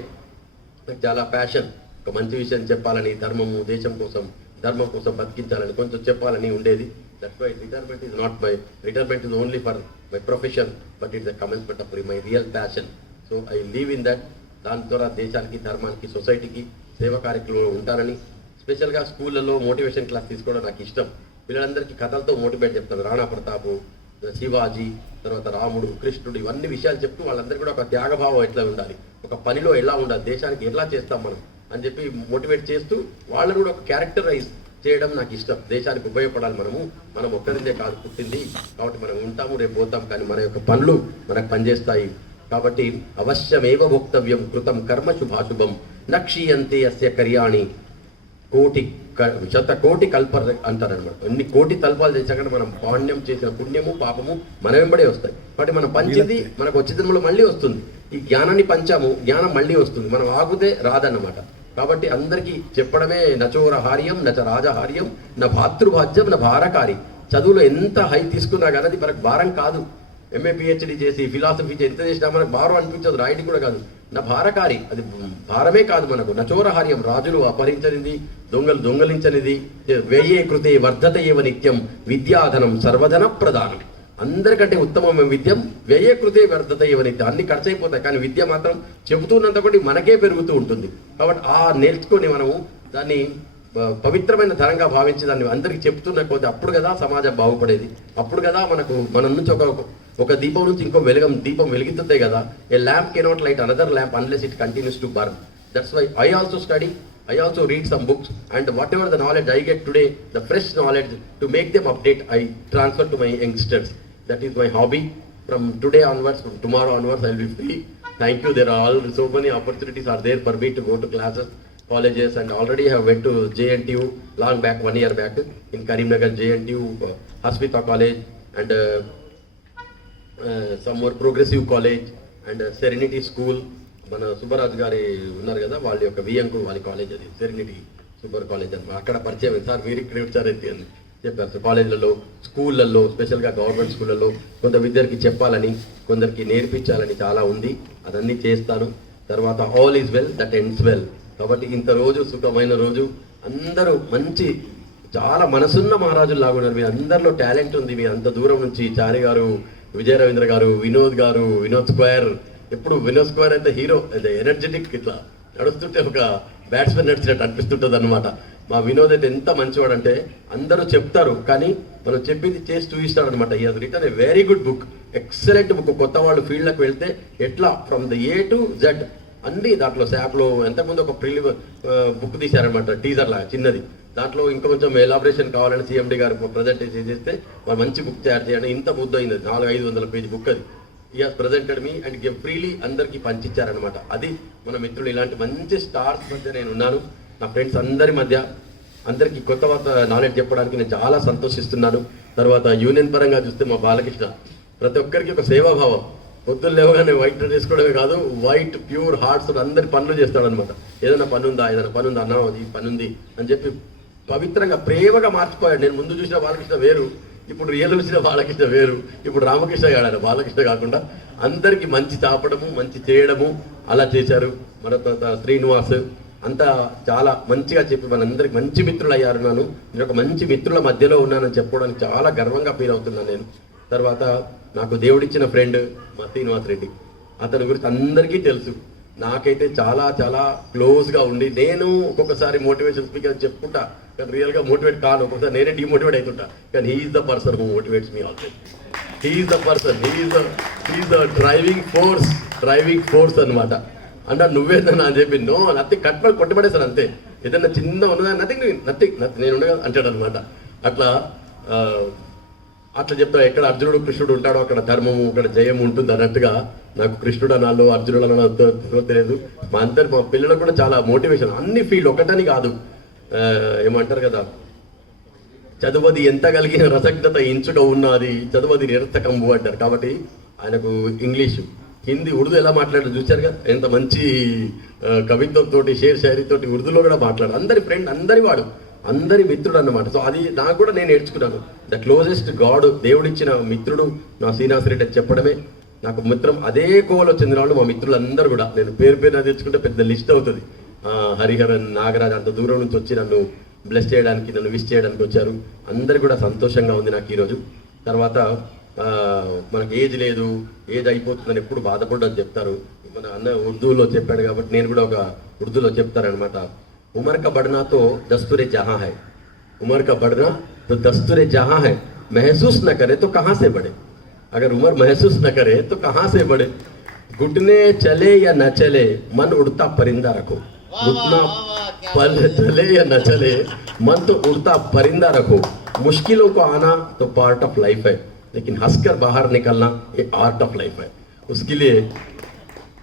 నాకు చాలా ప్యాషన్, ఒక మంచి విషయం చెప్పాలని, ధర్మము దేశం కోసం ధర్మం కోసం బతికించాలని కొంచెం చెప్పాలని ఉండేది. That's why retirement is only for my profession, but it's a commencement of my real passion. So I leave in that. దాని ద్వారా దేశానికి, ధర్మానికి, సొసైటీకి సేవ కార్యక్రమంలో ఉంటారని, స్పెషల్గా స్కూళ్ళలో మోటివేషన్ క్లాస్ తీసుకోవడం నాకు ఇష్టం. పిల్లలందరికీ కథలతో మోటివేట్ చెప్తాను. రాణా ప్రతాపు, శివాజీ, తర్వాత రాముడు, కృష్ణుడు, ఇవన్నీ విషయాలు చెప్తూ వాళ్ళందరికీ కూడా ఒక త్యాగభావం ఎట్లా ఉండాలి, ఒక పనిలో ఎలా ఉండాలి, దేశానికి ఎలా చేస్తాం మనం అని చెప్పి మోటివేట్ చేస్తూ వాళ్ళని కూడా ఒక క్యారెక్టరైజ్ చేయడం నాకు ఇష్టం. దేశానికి ఉపయోగపడాలి. మనం ఒక్కరిందే కాదు పుట్టింది, కాబట్టి మనం ఉంటాము, రేపు పోతాం, కానీ మన యొక్క పనులు మనకు పనిచేస్తాయి. కాబట్టి అవశ్యమేవ భోక్తవ్యం కృతం కర్మ శుభాశుభం నక్షీయంతే అస్య కర్యాణి శతకోటి కల్ప అంటారనమాట. ఎన్ని కోటి తల్పాలు చేశాక మనం పాణ్యం చేసిన పుణ్యము పాపము మన వెంబడే వస్తాయి. కాబట్టి మనం పంచింది మనకు వచ్చే జన్మలో మళ్ళీ వస్తుంది. ఈ జ్ఞానాన్ని పంచాము, జ్ఞానం మళ్ళీ వస్తుంది. మనం ఆగుతే రాదన్నమాట. కాబట్టి అందరికీ చెప్పడమే నచోరహార్యం నచ రాజహార్యం నా భాతృభాజ్యం నా భారకారి. చదువులో ఎంత హై తీసుకున్నా కానీ అది మనకు భారం కాదు. ఎంఏ పిహెచ్డి చేసి ఫిలాసఫీ ఎంత చేసినా మనకు భారం అనిపించదు, రాయడం కూడా కాదు. నా భారకారి, అది భారమే కాదు మనకు. నచోరహార్యం, రాజులు అపహరించనిది, దొంగలు దొంగలించనిది. వ్యయే కృతే వర్ధత ఏవ నిత్యం విద్యాధనం సర్వధన ప్రధానం. అందరికంటే ఉత్తమమైన విద్యం వ్యయే కృతే వర్ధత ఏవ నిత్యం. అన్ని ఖర్చు అయిపోతాయి, కానీ విద్య మాత్రం చెబుతున్నంత ఒకటి మనకే పెరుగుతూ ఉంటుంది. కాబట్టి నేర్చుకొని మనము దాన్ని పవిత్రమైన ధనంగా భావించి దాన్ని అందరికీ చెప్తున్న కొద్ది అప్పుడు కదా సమాజం బాగుపడేది. అప్పుడు కదా మన నుంచి ఒక దీపం నుంచి ఇంకో దీపం వెలుగుతుంది కదా. A lamp cannot light another lamp unless it continues to burn. That's why I also study, I also read some books, and whatever the knowledge I get today, the fresh knowledge, to make them update, I transfer to my youngsters. That is my hobby. From today onwards, from tomorrow onwards, I will be free. Thank you. There are so many opportunities are there for me to go to classes, colleges, and already I have went to JNTU long back, 1 year back, in Karimnagar, JNTU, Hasmita College, and some more progressive college, and Serenity School. మన సుబ్బరాజు గారి ఉన్నారు కదా, వాళ్ళ యొక్క వియంకు వాళ్ళ college అది serenity super college అని అక్కడ పరిచయం సార్ మీరు ఇక్కడ వచ్చారైతే అని చెప్పారు. సార్ కాలేజీలలో, స్కూళ్ళల్లో, స్పెషల్గా గవర్నమెంట్ స్కూళ్ళల్లో కొంత విద్యార్థికి చెప్పాలని, కొందరికి నేర్పించాలని చాలా ఉంది. అదన్నీ చేస్తాను. తర్వాత all is well that ends well. కాబట్టి ఇంత రోజు సుఖమైన రోజు, అందరూ మంచి చాలా మనసున్న మహారాజులు లాగున్నారు. మీ అందరిలో టాలెంట్ ఉంది. మీ అంత దూరం నుంచి చారి గారు, విజయ రవీంద్ర గారు, వినోద్ స్క్వేర్, ఎప్పుడు వినోద్ స్క్వేర్ అయితే హీరో, అయితే ఎనర్జెటిక్, ఇట్లా నడుస్తుంటే ఒక బ్యాట్స్మెన్ నడిచినట్టు అనిపిస్తుంటుంది అనమాట. మా వినోద్ అయితే ఎంత మంచివాడు అంటే అందరూ చెప్తారు, కానీ మనం చెప్పింది చేసి చూపిస్తాడు అనమాట. He has written a very good book, excellent book. కొత్త వాళ్ళు ఫీల్డ్లోకి వెళ్తే ఎట్లా from the A to Z అన్నీ దాంట్లో శాప్లో ఎంతకుముందు ఒక బుక్ తీశారనమాట, టీజర్ లాగా చిన్నది. దాంట్లో ఇంకా కొంచెం ఎలాబరేషన్ కావాలని సిఎండి గారు ప్రజెంటేషన్ చేస్తే వాళ్ళు మంచి బుక్ తయారు చేయాలని ఇంత ముద్దు అయింది. 400-500 పేజీ బుక్ అది. he has presented me and give freely అందరికీ పంచిచ్చారనమాట. అది మన మిత్రులు. ఇలాంటి మంచి స్టార్స్ మధ్య నేను ఉన్నాను. నా ఫ్రెండ్స్ అందరి మధ్య అందరికీ కొత్త నాలెడ్జ్ చెప్పడానికి నేను చాలా సంతోషిస్తున్నాను. తర్వాత యూనియన్ పరంగా చూస్తే మా బాలకృష్ణ ప్రతి ఒక్కరికి ఒక సేవాభావం. పొద్దున్న లేవగానే వైట్ డ్రెస్ వేసుకోవడమే కాదు, వైట్ ప్యూర్ హార్ట్స్ అందరి పనులు చేస్తాడనమాట. ఏదైనా పని ఉందా అన్నా, ఈ పని ఉంది అని చెప్పి పవిత్రంగా ప్రేమగా మార్చిపోయాడు. నేను ముందు చూసిన బాలకృష్ణ వేరు, ఇప్పుడు రియల్ వచ్చిన బాలకృష్ణ వేరు. ఇప్పుడు రామకృష్ణ గాడు బాలకృష్ణ కాకుండా అందరికీ మంచి చాపడము, మంచి చేయడము అలా చేశారు. మన శ్రీనివాస్ అంతా చాలా మంచిగా చెప్పి మనందరికి మంచి మిత్రులు అయ్యారు. నేను ఒక మంచి మిత్రుల మధ్యలో ఉన్నానని చెప్పుకోవడానికి చాలా గర్వంగా ఫీల్ అవుతున్నాను నేను. తర్వాత నాకు దేవుడిచ్చిన ఫ్రెండ్ మా శ్రీనివాస్ రెడ్డి, అతని గురించి అందరికీ తెలుసు. నాకైతే చాలా చాలా క్లోజ్గా ఉండి, నేను ఒక్కొక్కసారి మోటివేషన్ స్పీకర్ చెప్పుకుంటా, కానీ రియల్గా మోటివేట్ కాను. ఒక్కొక్కసారి నేనే డిమోటివేట్ అవుతుంటా, కానీ he's the person who motivates me always. He's the person, he's the driving force అనమాట. అంటే నువ్వేదన్నా అని చెప్పి నో నథింగ్ కట్పడి కొట్టబడేసాను అంతే. ఏదన్నా చిన్న ఉన్నదా నథింగ్ నేను ఉండగా అంటాడు అనమాట. అట్లా చెప్తా. ఎక్కడ అర్జునుడు కృష్ణుడు ఉంటాడో అక్కడ ధర్మము, అక్కడ జయం ఉంటుంది అన్నట్టుగా నాకు కృష్ణుడు అనాలో అర్జునుడు అనాలో తెలియదు. మా పిల్లలకు కూడా చాలా మోటివేషన్. అన్ని ఫీల్డ్ ఒకటని కాదు, ఏమంటారు కదా, చదువది ఎంత కలిగిన రసజ్ఞత ఇంచుట ఉన్నది, చదువది నిరర్థకంబు అంటారు. కాబట్టి ఆయనకు ఇంగ్లీషు, హిందీ, ఉర్దూ ఎలా మాట్లాడారు చూశారుగా, ఎంత మంచి కవిత్వంతో షేర్ షాయరీతోటి ఉర్దూలో కూడా మాట్లాడు. అందరి ఫ్రెండ్, అందరి వాడు, అందరి మిత్రుడు అన్నమాట. సో అది నాకు కూడా నేను నేర్చుకున్నాను. ద క్లోజెస్ట్ గాడ్, దేవుడిచ్చిన మిత్రుడు నా శ్రీనివాస్ రెడ్డి అని చెప్పడమే నాకు మిత్రం. అదే కోవలో చెందిన వాళ్ళు మా మిత్రులందరూ కూడా, నేను పేరు పేరు తెచ్చుకుంటే పెద్ద లిస్ట్ అవుతుంది. హరిహరన్, నాగరాజ్ అంత దూరం నుంచి వచ్చి నన్ను బ్లెస్ చేయడానికి, నన్ను విష్ చేయడానికి వచ్చారు. అందరు కూడా సంతోషంగా ఉంది నాకు ఈరోజు. తర్వాత మనకు ఏజ్ లేదు, ఏజ్ అయిపోతుందని ఎప్పుడు బాధపడ్డని చెప్తారు. మన అన్న ఉర్దూలో చెప్పాడు కాబట్టి నేను కూడా ఒక ఉర్దూలో చెప్తారనమాట. उम्र का बढ़ना तो दस्तूर जहाँ है, उम्र का बढ़ना तो दस्तूर जहाँ है, महसूस न करे तो कहाँ से बढ़े, अगर उम्र महसूस न करे तो कहाँ से बढ़े, घुटने चले या न चले मन उड़ता परिंदा रखो, घुटना पल चले या न चले मन तो उड़ता परिंदा रखो, मुश्किलों को आना तो पार्ट ऑफ लाइफ है, लेकिन हंसकर बाहर निकलना ये आर्ट ऑफ लाइफ है. उसके लिए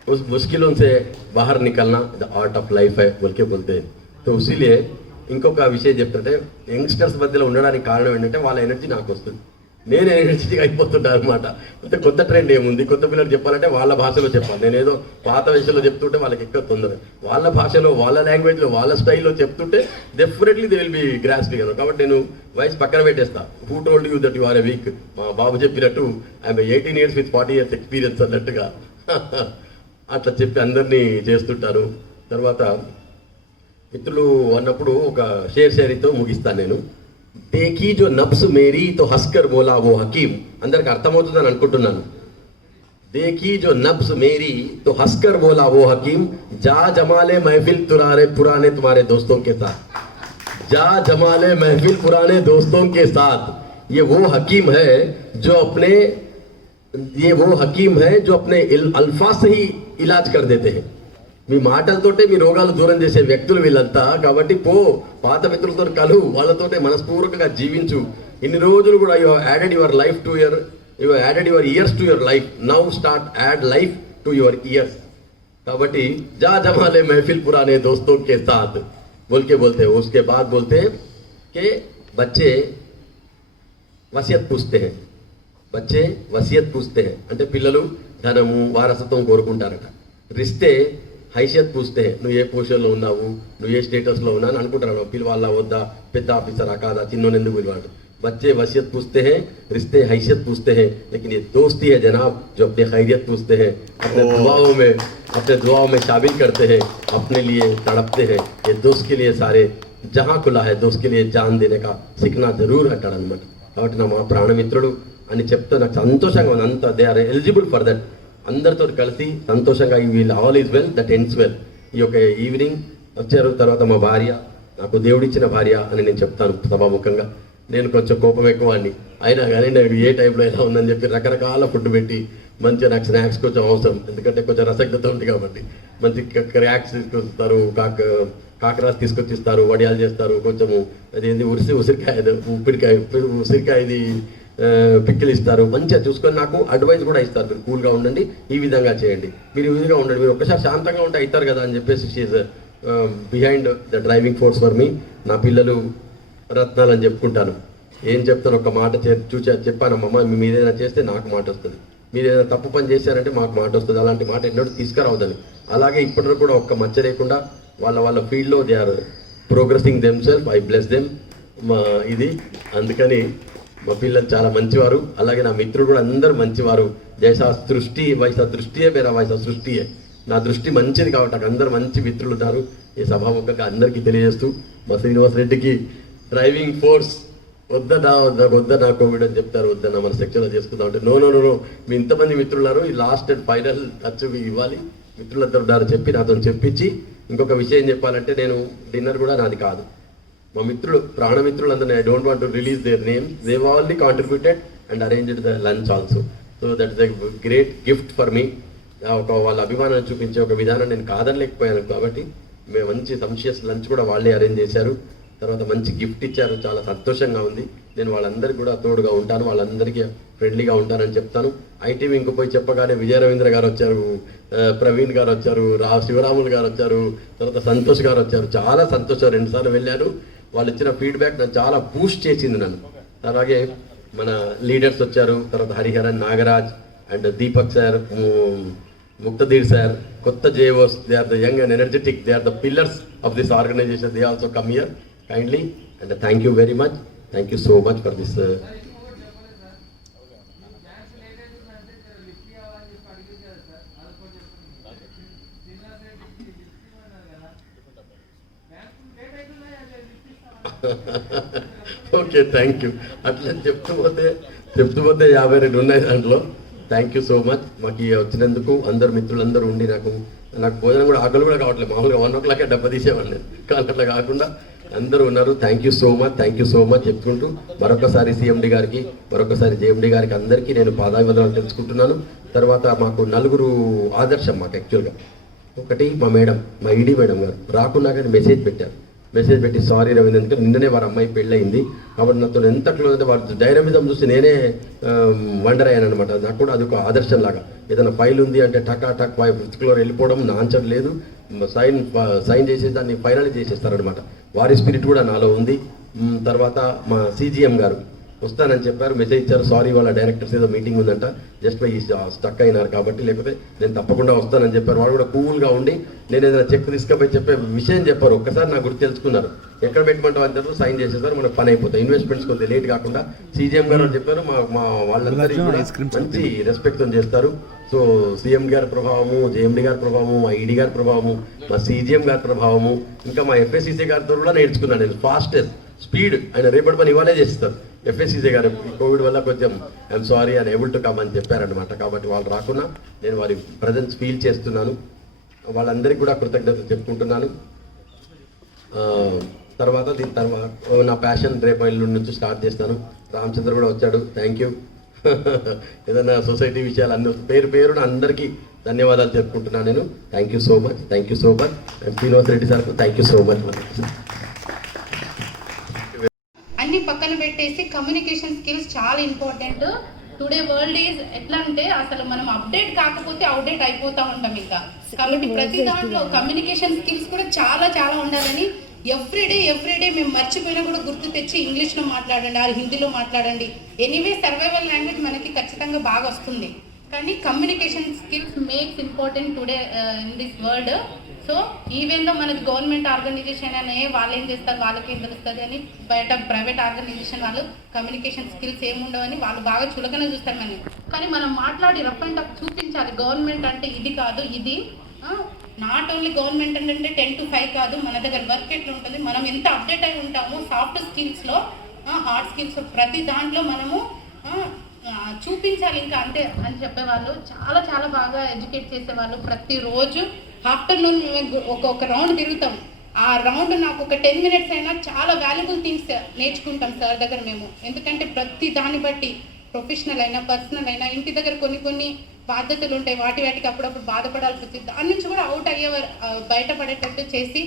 उस मुश्किलों से बाहर निकलना द आर्ट ऑफ लाइफ है बोल के बोलते हैं. तो इसीलिए ఇంకొక విషయం చెప్తుంటే, యంగ్స్టర్స్ మధ్యలో ఉండడానికి కారణం ఏంటంటే వాళ్ళ ఎనర్జీ నాకు వస్తుంది, నేను ఎనర్జెటిక్ అయిపోతుంటాను అనమాట. అంటే కొత్త ట్రెండ్ ఏముంది, కొత్త పిల్లలు చెప్పాలంటే వాళ్ళ భాషలో చెప్పాలి. నేనేదో పాత విషయంలో చెప్తుంటే వాళ్ళకి ఎక్కువ తొందర, వాళ్ళ భాషలో, వాళ్ళ లాంగ్వేజ్లో, వాళ్ళ స్టైల్లో చెప్తుంటే definitely they will be grasping అను. కాబట్టి నేను వయసు పక్కన పెట్టేస్తా. Who told you that you are a weak, మా బాబు చెప్పినట్టు I'm 18 years with 40 years experience అన్నట్టుగా అట్లా చెప్పి అందరినీ చేస్తుంటారు. తర్వాత మిత్రులు అన్నప్పుడు ఒక షేర్తో ముగిస్తాను నేను. దేఖీ జో నబ్స్ మేరీ తో హస్కర్ బోలా ఓ హకీం, అందరికి అర్థమవుతుందని అనుకుంటున్నాను. देखी जो नब्स मेरी तो हंसकर बोला वो हकीम, जा जमाले महफिल पुराने तुम्हारे दोस्तों के साथ, जा जमाले महफिल पुराने दोस्तों के साथ. ये वो हकीम है जो अपने अल्फाज से ही इलाज कर देते हैं. మీ మాటలతోటే మీ రోగాలు దూరం చేసే వ్యక్తులు వీళ్ళంతా. కాబట్టి పాత మిత్రులతో కలు, వాళ్ళతోటే మనస్పూర్వకంగా జీవించు. ఇన్ని రోజులు కూడా you added your life to your, you added your years to your life, now start add life to your years. కాబట్టి जा जमाले महफिल पुराने दोस्तों के साथ बोल के बोलते हैं. उसके बाद बोलते हैं कि बच्चे वसीयत पूछते हैं, बच्चे वसीयत पूछते हैं అంటే పిల్లలు ధనము, వారసత్వం కోరుకుంటారట. రిస్తే హైషియత్ పూస్తే, నువ్వు ఏ పొజిషన్లో ఉన్నావు, నువ్వు ఏ స్టేటస్లో ఉన్నావు అని అనుకుంటారు. పిలవాలా వద్దా, పెద్ద ఆఫీసరా కాదా, చిన్నోని ఎందుకు పిలవాడు. बच्चे वसीयत पूछते हैं, रिश्ते हैसियत पूछते हैं, लेकिन ये दोस्ती है जनाब जो अपने खैरियत पूछते हैं, अपने दुआओं में शामिल करते हैं, अपने लिए तड़पते हैं. ये दोस्त के लिए सारे जहाँ खुला है, दोस्त के लिए जान देने का सीखना जरूर అంటాడనమాట. కాబట్టి నా మా ప్రాణమిత్రుడు అని చెప్తే నాకు సంతోషంగా ఉంది. అంతా they are eligible for that. అందరితో కలిసి సంతోషంగా well all is well that ends well. ఈ యొక్క ఈవినింగ్ వచ్చారు. తర్వాత మా భార్య, నాకు దేవుడిచ్చిన భార్య అని నేను చెప్తాను సభాముఖంగా. నేను కొంచెం కోపం ఎక్కువ అండి, అయినా కానీ నేను ఏ టైంలో ఎలా ఉందని చెప్పి రకరకాల ఫుడ్ పెట్టి మంచిగా నాకు స్నాక్స్ కొంచెం అవసరం, ఎందుకంటే కొంచెం రసజ్ఞత ఉంది కాబట్టి. మంచి క్రాక్స్ తీసుకొస్తారు, కాకరాస్ తీసుకొచ్చి ఇస్తారు, వడియాలు చేస్తారు, కొంచెము అదేంటి ఉసిరికాయది పిక్కిలు ఇస్తారు, మంచిగా చూసుకొని నాకు అడ్వైస్ కూడా ఇస్తారు. మీరు కూల్గా ఉండండి, ఈ విధంగా చేయండి, మీరు ఈ విధంగా ఉండండి, మీరు ఒక్కసారి శాంతంగా ఉంటే అవుతారు కదా అని చెప్పేసి she's behind the driving force for me. నా పిల్లలు రత్నాలు అని చెప్పుకుంటాను. ఏం చెప్తాను, ఒక మాట చెప్పానమ్మమ్మ, మీరు ఏదైనా చేస్తే నాకు మాట వస్తుంది, మీరు ఏదైనా తప్పు పని చేశారంటే మాకు మాట వస్తుంది, అలాంటి మాట ఎన్నడూ తీసుకురావద్దని. అలాగే ఇప్పటివరకు కూడా ఒక్క మచ్చ లేకుండా వాళ్ళ ఫీల్డ్లో they are progressing them self. I bless them. ఇది అందుకని మా పిల్లలు చాలా మంచివారు. అలాగే నా మిత్రులు కూడా అందరూ మంచివారు. జైసా సృష్టి వైసా దృష్టియే, మేరా వైసా సృష్టియే. నా దృష్టి మంచిది కాబట్టి నాకు అందరు మంచి మిత్రులు ఉన్నారు. ఈ సభాముఖంగా అందరికీ తెలియజేస్తూ, మా శ్రీనివాస్ రెడ్డికి డ్రైవింగ్ ఫోర్స్ వద్దనా కోవిడ్ అని చెప్తారు, వద్దన్నా మన సెక్షన్లో చేసుకుందాం అంటే నో, మీ ఇంతమంది మిత్రులు ఉన్నారు, ఈ లాస్ట్ అండ్ ఫైనల్ టచ్ ఇవ్వాలి, మిత్రులందరూ ఉన్నారు చెప్పి నాతో చెప్పించి. ఇంకొక విషయం చెప్పాలంటే, నేను డిన్నర్ కూడా నాది కాదు, మా మిత్రులు ప్రాణమిత్రులు అందరినీ, I don't want to release their names, they already contributed and arranged the lunch also. So that is a great gift for me. వాళ్ళ అభిమానాన్ని చూపించే ఒక విధానం నేను కాదనలేకపోయాను. కాబట్టి మేము మంచి సంషియస్ లంచ్ కూడా వాళ్ళే అరేంజ్ చేశారు. తర్వాత మంచి గిఫ్ట్ ఇచ్చారు, చాలా సంతోషంగా ఉంది. నేను వాళ్ళందరికీ కూడా తోడుగా ఉంటాను, వాళ్ళందరికీ ఫ్రెండ్లీగా ఉంటానని చెప్తాను. ఐటీ వింగ్కి పోయి చెప్పగానే విజయ రవీంద్ర గారు వచ్చారు, ప్రవీణ్ గారు వచ్చారు, శివరాములు గారు వచ్చారు, తర్వాత సంతోష్ గారు వచ్చారు. చాలా సంతోషం, 2 సార్లు వెళ్ళాను. వాళ్ళు ఇచ్చిన ఫీడ్బ్యాక్ నన్ను చాలా బూస్ట్ చేసింది నన్ను. అలాగే మన లీడర్స్ వచ్చారు, తర్వాత Hariharan, Nagaraj, and Deepak sir, Muktadir sir, కొత్త JOs, they are the young and energetic, they are the pillars of this organisation, they also come here kindly. And thank you very much, thank you so much for this. Okay, thank you. అట్లా చెప్తూ పోతే 52 ఉన్నాయి దాంట్లో. Thank you so much మాకు వచ్చినందుకు. అందరు మిత్రులందరూ ఉండి నాకు భోజనం కూడా ఆకలి కూడా కావట్లేదు. మామూలుగా 1 o'clock డబ్బా తీసేవాడిని నేను, కానీ అట్లా కాకుండా అందరూ ఉన్నారు. థ్యాంక్ యూ సో మచ్ చెప్పుకుంటూ మరొకసారి CMD గారికి, మరొకసారి JMD గారికి అందరికీ నేను పాదాభివందనాలు తెలుసుకుంటున్నాను. తర్వాత మాకు 4 ఆదర్శం మాకు యాక్చువల్గా. ఒకటి మా మేడం, మా ED మేడం గారు రాకున్నా కానీ మెసేజ్ పెట్టి సారీ రవీంద్ర, ఎందుకంటే నిన్ననే వారి అమ్మాయి పెళ్ళయింది కాబట్టి నాతో ఎంత క్లోజ్ అంటే వారి డైనమిజం చూసి నేనే వండర్ అయ్యాను అనమాట. నాకు కూడా అది ఒక ఆదర్శం లాగా. ఏదైనా ఫైల్ ఉంది అంటే టక్ 5th floor వెళ్ళిపోవడం, నా ఆన్సర్ లేదు, సైన్ చేసేసి దాన్ని ఫైనల్ చేసేస్తారనమాట. వారి స్పిరిట్ కూడా నాలో ఉంది. తర్వాత మా CGM గారు వస్తానని చెప్పారు, మెసేజ్ ఇచ్చారు. సారీ వాళ్ళ డైరెక్టర్స్ ఏదో మీటింగ్ ఉందంట, జస్ట్ పోయి స్టక్ అయినారు కాబట్టి, లేకపోతే నేను తప్పకుండా వస్తానని చెప్పారు. వాళ్ళు కూడా కూల్గా ఉండి నేను ఏదైనా చెక్ తీసుకుపోయి చెప్పే విషయం చెప్పారు. ఒక్కసారి నా గురించి తెలుసుకున్నారు. ఎక్కడ పెట్టమంటావు అని చెప్పి సైన్ చేసేసారు, మనకు పని అయిపోతాయి. ఇన్వెస్ట్మెంట్స్ కొద్దిగా లేట్ కాకుండా CGM గారు చెప్పారు. మా వాళ్ళందరికీ కూడా మంచి రెస్పెక్ట్తో చేస్తారు. సో CM గారి ప్రభావము, JMD గారి ప్రభావము, మా ED గారి ప్రభావము, మా CGM గారి ప్రభావము, ఇంకా మా FSCC గారితో కూడా నేర్చుకున్నాను నేను. ఫాస్టెస్ట్ స్పీడ్ ఆయన రేపటి పని ఇవాళే చేస్తారు. FSCC గారు కోవిడ్ వల్ల కొంచెం I'm sorry and able to come అని చెప్పారనమాట. కాబట్టి వాళ్ళు రాకున్నా నేను వారి ప్రజెన్స్ ఫీల్ చేస్తున్నాను. వాళ్ళందరికీ కూడా కృతజ్ఞతలు చెప్పుకుంటున్నాను. తర్వాత దీని తర్వాత నా ప్యాషన్ రేపు ఎల్లుండి నుంచి స్టార్ట్ చేస్తాను. రామచంద్ర కూడా వచ్చాడు, థ్యాంక్ యూ. ఏదైనా సొసైటీ విషయాలు అన్ని పేరున అందరికీ ధన్యవాదాలు చెప్పుకుంటున్నాను నేను. Thank you so much and Srinivas Reddy సార్కు థ్యాంక్ యూ సో మచ్. అన్ని పక్కన పెట్టేసి కమ్యూనికేషన్ స్కిల్స్ చాలా ఇంపార్టెంట్. టుడే వరల్డ్ ఈజ్ ఎట్లా అంటే అసలు మనం అప్డేట్ కాకపోతే అవుట్డేట్ అయిపోతూ ఉంటాం ఇంకా. కాబట్టి ప్రతి దాంట్లో కమ్యూనికేషన్ స్కిల్స్ కూడా చాలా చాలా ఉండాలని ఎవ్రీడే మేము మర్చిపోయినా కూడా గుర్తు తెచ్చి ఇంగ్లీష్లో మాట్లాడండి, ఆర్ హిందీలో మాట్లాడండి. ఎనీవే సర్వైవల్ లాంగ్వేజ్ మనకి ఖచ్చితంగా బాగా వస్తుంది. కానీ communication skills makes important today in this world. So even though మనది గవర్నమెంట్ ఆర్గనైజేషన్ అనే వాళ్ళు ఏం చేస్తారు, వాళ్ళకి ఏం తెలుస్తుంది అని, బయట ప్రైవేట్ ఆర్గనైజేషన్ వాళ్ళు కమ్యూనికేషన్ స్కిల్స్ ఏముండవని వాళ్ళు బాగా చులకన చూస్తారు మనం. కానీ మనం మాట్లాడి రఫ్ అండ్ టఫ్ చూపించాలి. గవర్నమెంట్ అంటే ఇది కాదు, ఇది నాట్ ఓన్లీ గవర్నమెంట్ అంటే 10 to 5 కాదు. మన దగ్గర వర్క్ ఎట్లా ఉంటుంది, మనం ఎంత అప్డేట్ అయి ఉంటామో సాఫ్ట్ స్కిల్స్లో, హార్డ్ స్కిల్స్ ప్రతి దాంట్లో మనము చూపించాలి ఇంకా అంతే అని చెప్పేవాళ్ళు. చాలా చాలా బాగా ఎడ్యుకేట్ చేసేవాళ్ళు. ప్రతిరోజు ఆఫ్టర్నూన్ మేము ఒక రౌండ్ తిరుగుతాం. ఆ రౌండ్ నాకు ఒక 10 minutes అయినా చాలా వాల్యుబుల్ థింగ్స్ నేర్చుకుంటాం సార్ దగ్గర మేము. ఎందుకంటే ప్రతి దాన్ని బట్టి ప్రొఫెషనల్ అయినా పర్సనల్ అయినా ఇంటి దగ్గర కొన్ని బాధ్యతలు ఉంటాయి, వాటికి అప్పుడప్పుడు బాధపడాల్సి వచ్చింది. దాని నుంచి కూడా అవుట్ అయ్యేవారు, బయటపడేటట్టు చేసి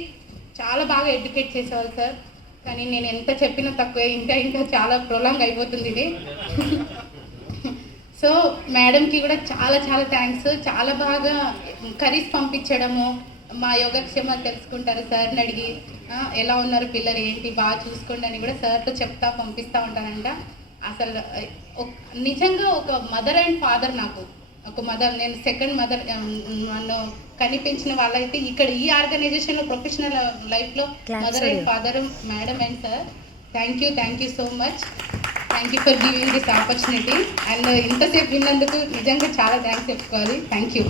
చాలా బాగా ఎడ్యుకేట్ చేసేవాళ్ళు సార్. కానీ నేను ఎంత చెప్పినా తక్కువే, ఇంకా చాలా ప్రొలాంగ్ అయిపోతుంది ఇది. సో మేడంకి కూడా చాలా చాలా థ్యాంక్స్. చాలా బాగా కర్రీస్ పంపించడము, మా యోగక్షేమాలు తెలుసుకుంటారు సార్ని అడిగి, ఎలా ఉన్నారు పిల్లలు ఏంటి బాగా చూసుకోండి అని కూడా సార్తో చెప్తా పంపిస్తూ ఉంటానంట. అసలు నిజంగా ఒక మదర్ అండ్ ఫాదర్ నాకు. ఒక మదర్, నేను సెకండ్ మదర్. నన్ను కనిపించిన వాళ్ళైతే ఇక్కడ ఈ ఆర్గనైజేషన్లో ప్రొఫెషనల్ లైఫ్లో mother and father madam and sir. Thank you so much. Thank you for giving this opportunity. And ఇంతసేపు విన్నందుకు నిజంగా చాలా థ్యాంక్స్ చెప్పుకోవాలి. Thank you.